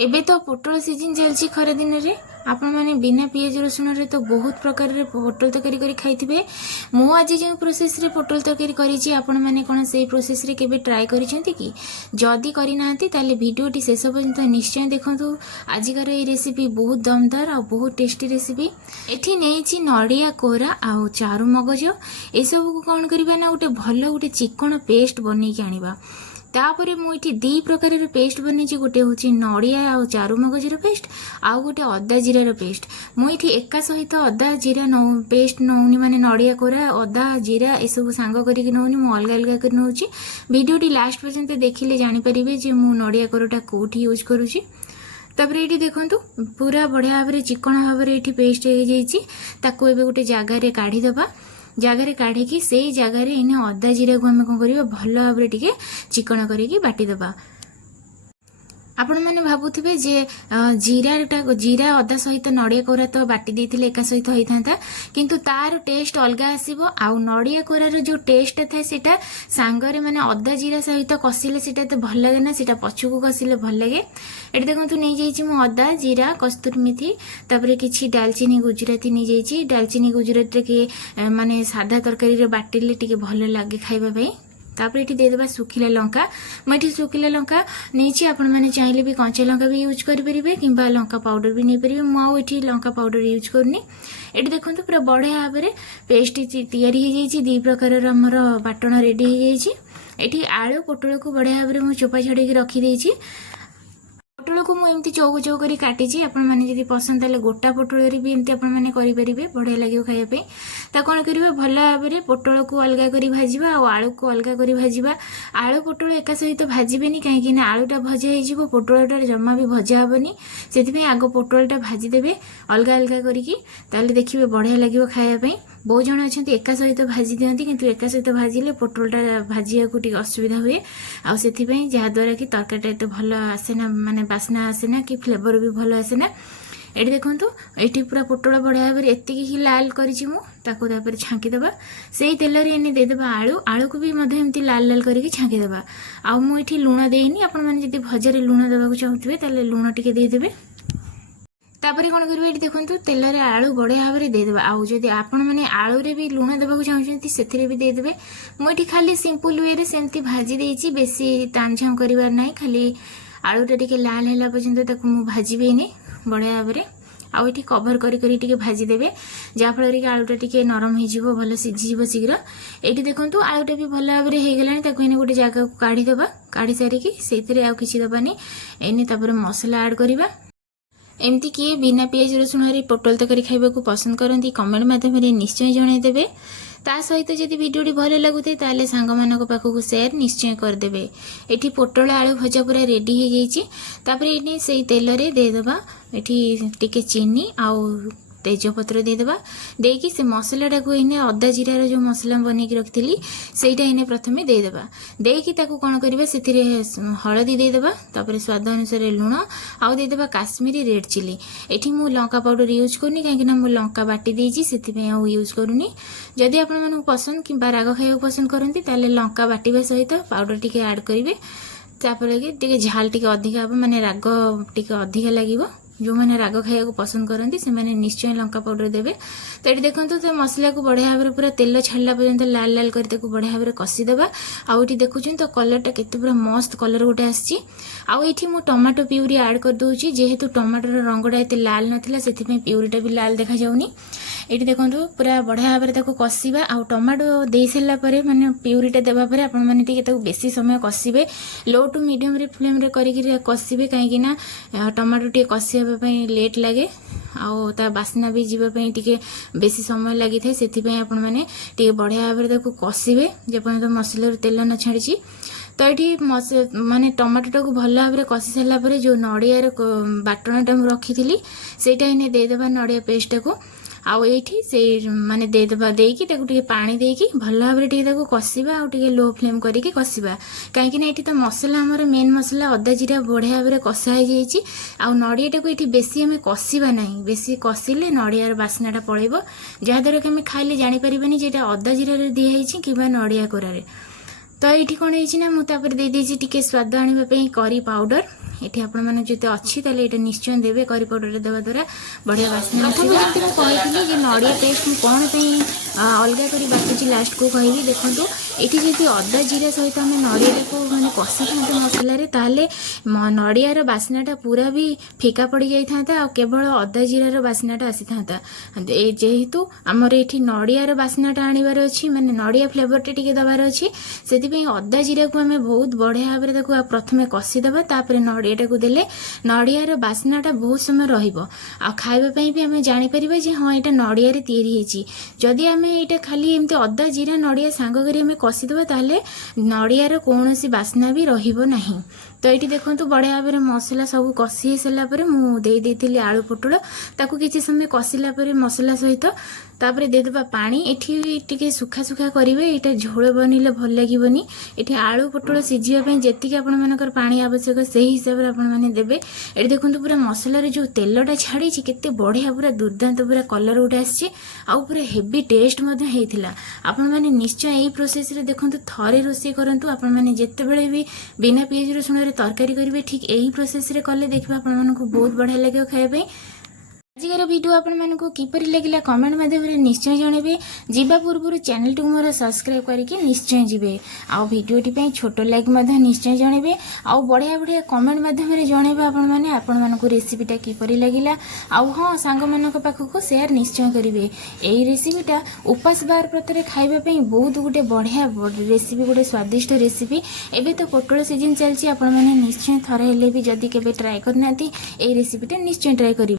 एबे तो पोटल सीजन चलती खरा दिन रे आपण माने बिना पियाज रसुण रे तो बहुत प्रकार रे पोटल तरकारी करी खाइथिबे। मु आज जो प्रोसेस रे पोटल तरकारी करिछि आपण माने कोन सेही प्रोसेस रे केबे ट्राई करिसेंती कि जदी करि नाहंती ताले वीडियोटी शेष पर्यंत निश्चय देखंतु। आजिकार ए रेसिपी बहुत दमदार और बहुत टेस्टी रेसिपी। एठी नेछि नडिया कोरा आ चारु मगज ए सब को कोन करबा ना गोटे भलो गोटे चिकन पेस्ट बनै के आनिबा। तापर मुझे दी प्रकार पेस्ट बनी गोटे हूँ नड़िया आ चारु मगजर पेस्ट आउ गोटे अदा जीरार पेस्ट। मुझे एका सहित अदा जीरा नौ पेस्ट नौनी माने नड़िया कोरा अदा जीरा ए सब सांग करके नौनी मु अलग अलग कर नौची। वीडियोटी लास्ट पर्यंत देखिले जानीपारे जे मु नड़िया कोराटा कौटी यूज करुँची। तापर ये देखंतु पूरा बढ़िया भाव चिकन भाव ये पेस्ट हो जाइए। गोटे जगार काढ़ीदबा जगार काढ़ी से जगार इन अदा जीरा को आम कौन कर भल भाव चिकन करके बाटीदबा। आपण मैंने भावुवे जे जीरा अदा सहित नड़िया कोरा तो बाटी देते एका सहित होता किंतु तार टेस्ट अलग आसो। आउ नड़िया कोरार जो टेस्ट थाए सेटा सांगरे माने अदा जीरा सहित कषिले सेटा तो भल लगे ना, सेटा पछकू कषिले भल लगे। ये देखो नहीं जाइए मु अदा जीरा कस्तूरी मेथी तापर किछि डालचीनी गुजराती नहीं जाइए। डालचीनी गुजराती के माने सादा तरकारी बाटिले टिके भल लगे खाइबा। तापर ये देदेबा सुखिला लंका। मुझे सुखिला लंका नहीं आपण मैंने चाहिए भी कंचा लंका भी यूज करेंगे कि लंका पाउडर भी नहीं पारे। मुझे लंका पाउडर यूज करनी। ये देखो पूरा बढ़िया भाव में पेस्ट तैयारी दी प्रकार आमर बाटण रेडी हो। ये आलू पोटल को बढ़िया भाव में चोपा छड़े रखीदे। पोटल को मुझे चौक चौक कर काटी। आपण मैंने जब पसंद है गोटा पोटल भी एमती आपण मैंने करेंगे बढ़िया लगे खायापी। तो कौन करेंगे भल भाव में पोटल को अलग कर भाजवा और आलू को अलग कर भाजवा। आलू पोटल एका सहित भाजबेनी कहीं आलूटा भजा हो पोटलटा जमा भी भजा हेनी से आग पोटलटा भाजीदेवे अलग अलग करके देखिए बढ़िया लगे खायापी। बहुत जन अच्छा एका सहित भाजी दिखती किंतु एका सहित भाजिले पोटलटा भाजिया को असुविधा हुए से जहाद्वारा कि तरकारीटा एत भल आसेना माने बास्ना आसेना कि फ्लेवर भी भल आसेना। ये देखो ये पूरा पोटल बढ़िया भाव एति ही लाल कर छांकीदबा। से तेल देदेबा आलू आलू को भी एमती लाल लाल करके छांकीदबा। आ मुझे लुण देनी आपण मैंने जब भजार लुण देवाक चाहूबे लुण टिके देदेबे। तापर कौन करेंगे ये देखो तेल रे आलू बढ़िया भाव में देदेबा। आउ जदि आपण मैंने आलू रे भी लुण देवाक चाहते से भी देदेबे। मुझे खाली सिंपल वे रे सेमती भाजी देछि बेसी तामझाम करिवार नाही। खाली आलूटा टिके लाल है पर्यंत मु भाजबेनी बढ़िया भाव में। आउ ये कभर करी भाजीदेवे जहाँफल कि आलूटा टिके नरम हो भल सीझीज शीघ्र। ये देखो आलूटा भी भल भाव में होगलानी गोटे जगह को काढ़ीदबा। काढ़ी सारिकी से आउ किछि दबानी एने तापर मसला ऐड करवा। एमती किए बिना पियाज रसुण पोटल तरकारी खाइबा पसंद करती कमेंट माध्यम निश्चय जनईदेवे। ता सहित जदि वीडियोटी भल लगुए ताले सांग मानक पाखक शेयर निश्चय करदे। ये पोटल आलू भजा पूरा रेडी हो जाइए। तापर ये से तेल रे देदेबा ये टिके चीनी आउ तेजपत्र देदेबा। देकी से मसलाटा को इने अदा जीरार जो मसला बनैकी रखी सेटा इने प्रथमे देदेबा। देकी ताकू कौन करबा से हलदी देदेबा तापर स्वाद अनुसार लुण आउ देदेबा काश्मीरी रेड चिली। एठी मु लंका पाउडर यूज करनी कहीं मु लंका बाटी देछि सेति आउ यूज करूनी। जदि आपण मानक पसंद कि राग खाइबा पसंद करती ताले लंका बाटिबा सहित पाउडर टिके ऐड करेंगे। तापर टिके झाल टिके अधिका माने राग टिके अधिका लागिबो। जो मैंने राग खाया पसंद करती से मैंने निश्चय लंका पाउडर देवे। तो ये देखो तो मसला को बढ़िया भाव में पूरा तेल छाड़ा पर्यंत लाल लाल कर बढ़िया भाव में कषिदेबा। आउ ये देखुं तो कलरटा केते पूरा मस्त कलर गोटे आसी। आउ ये मु टमाटो प्यूरी ऐड कर दूची जेहेतु टमाटर रंगटा एत लाल नाला से प्यूरीटा भी लाल देखा जाऊनी। ये देखो पूरा बढ़िया भाव में कषिबा। आउ टमाटो दे सारा माने प्यूरीटा देवा पर आपण माने टिके बेसी समय कषिबे लो टू मीडियम रे फ्लेम रे करके कषिबे कहीं टमाटो टिके कषिया लेट लगे आउ ता बास्ना भी जीवाई टिके बेसी समय लगी था से आपण मैंने टिके बढ़िया भाव में कषिबे जेपर्यंत मसलार तेल न छाड़ी। तो ये माने टमाटोटा को भल भाव में कषि सारापर जो नड़ियार बाटणटा रखी थी सेटा इन्हें देदेबा नड़िया पेस्ट को। आउ ये से माने देदेबा देकी पानी देकी भल भाव में कषिबा आउ टिके लो फ्लेम करके कषिबा कहीं ये तो मसला आमर मेन मसला अदा जीरा बढ़िया भाव में कषा हो जाइए। आउ नड़ियाटा को ये बेसी आम कषिबा ना बेसी कषिले नड़ियार बास्नाटा पड़ेब जहाद्वारा कि आम खाइले जानीपारे जेटा अदा जीरा दिखाई कि नड़िया कोरारे। तो ये कौन है मुझे दे देती टिके स्वाद आने करी पाउडर ये आपण जो अच्छी ये निश्चय देवे करी पाउडर देवा द्वारा बढ़िया बास्ना प्रथम जब मुझे कि नड़िया पेस्ट कौन अलग कर बाटुची लास्ट को कहि देखो ये जी अदा जीरा सहित आम नड़िया को मैंने कषि था मसलें ताले नड़ियार बास्नाटा पूरा भी फिका पड़ जाता केवल अदा जीरार बास्नाटा आसी था जेहेतु आमर ये नड़ियार बास्नाटा आनबार अच्छी माने नड़िया फ्लेवरटा टिके दबार अच्छी से अदा जीरा को आम बहुत बढ़िया भाव में प्रथम कषिदेवा तापर नड़ियाटा को देले नड़ियार बास्नाटा बहुत समय रहिबो आ खाइबापई भी आम जापर जे हाँ यहाँ नड़िया तैयारी जदि आम ये खाली एमती अदा जीरा नड़िया सांग करी आम कषिदेवा ताले नड़ियार कौन बास्ना भी रहिबो नाही। तो ये देखो बढ़िया भाव में मसला सब कषि सारापर मुझे आलू पोटल ताकू किसी समय कषिला मसला सहित तापर देदेबा पानी एठी टिके सुखा सुखा करेंगे ये झोल बनइले भल लगे ये आलू पोटल सीझापी जी आपर पानी आवश्यक से हिसाब से आपने देवे। ये देखो पूरा मसलार जो तेलटा छाड़ी केते बढ़िया पूरा दुर्दांत पूरा कलर गोटे आसी पूरा हेवी टेस्ट होता आपण मैंने निश्चय यही प्रोसेस रे देखो थरे रोषे करूँ आपण मैंने जितेबाला भी बिना पियाज रसुण तरकारी करेंगे ठीक यही प्रोसेस रे कले देखिए आपण को बहुत बढ़िया लगे खाइबा। आजिकार वीडियो आपण मानक किपरि लगिला कमेंट माध्यम निश्चय जनइबे जीवा पूर्व चैनल टू मोर सब्सक्राइब करके निश्चय जीवे आउ वीडियोटी पे छोट लाइक माध्यम निश्चय जनइबे आउ बढ़िया बढ़िया कमेंट माध्यम जनइबे आपण माने आपण मानक रेसिपीटा किपरि लगिला आउ हाँ सांग मानक पाखक शेयर निश्चय करिवे। एई रेसिपीटा उपास बार प्रतरे खाइबा पई बहुत गुटे बढ़िया रेसिपी गुटे स्वादिष्ट रेसिपी। एबे तो पोटल सीजन चलची आपण माने निश्चय थरे हेले भी जदी केबे ट्राई करनाती एई रेसिपीटा निश्चय ट्राई करिवे।